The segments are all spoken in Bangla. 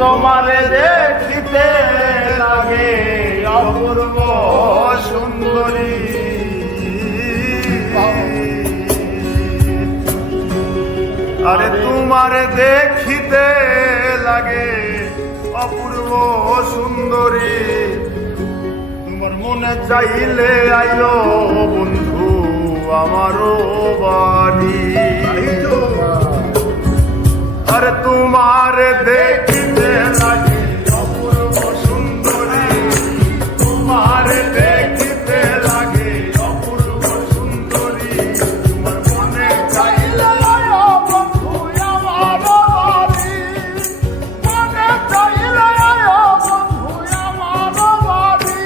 তোমারে দেখিতে লাগে অপূর্ব সুন্দরী, আরে তোমারে দেখিতে লাগে অপূর্ব সুন্দরী। তোমার মনে চাইলে আইলো বন্ধু আমারও বাড়ি, আরে তোমার দেখিতে লাগে অপূর্ব সুন্দরী, তোমার দেখিতে লাগে অপূর্ব সুন্দরী। তোমার মনে চাইলে আয়ো বন্ধু আমার বাড়ি, মনে চাইলে আয়ো বন্ধু আমার বাড়ি।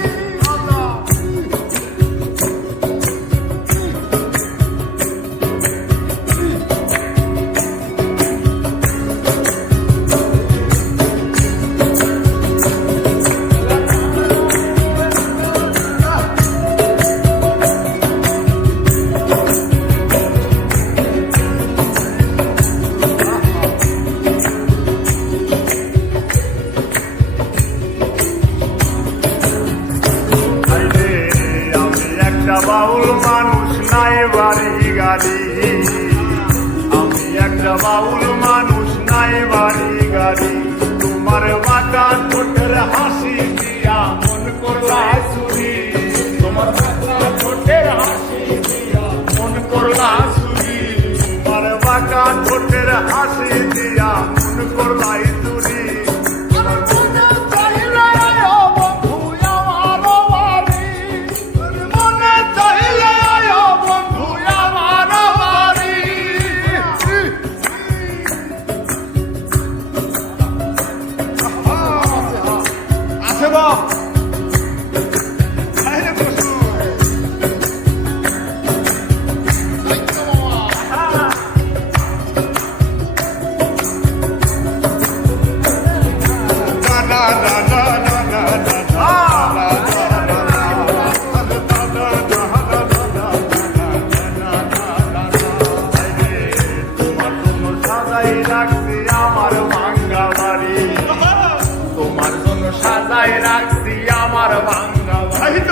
বাউল মানুষ নাই বাড়ি গাড়ি, আমি একটা বাউল মানুষ নাই বাড়ি গাড়ি। তোমার বাঁকা ঠোঁটের হাসি দিয়া মন করলা চুরি, তোমার বাঁকা ঠোঁটের হাসি দিয়া মন করলা চুরি, তোমার বাঁকা ঠোঁটের হাসি দিয়া মন করলা চুরি। রাখছি আমার ভাঙ্গা বাড়ি, তোমার জন্য সাজাই রাখছি আমার ভাঙ্গা বাড়ি।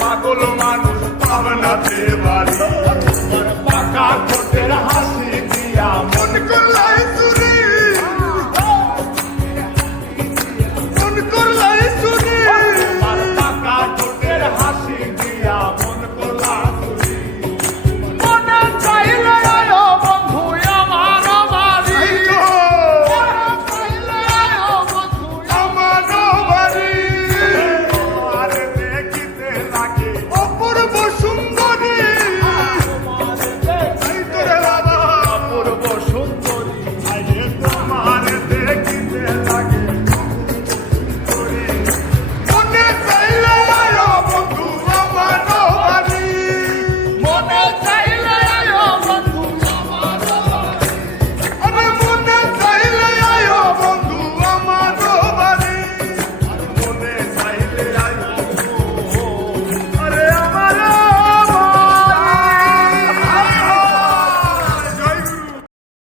পাগল মানুষ পাবনাতে বাড়ি, পাকা ঠোঁটের হাসি দিয়া মন করলা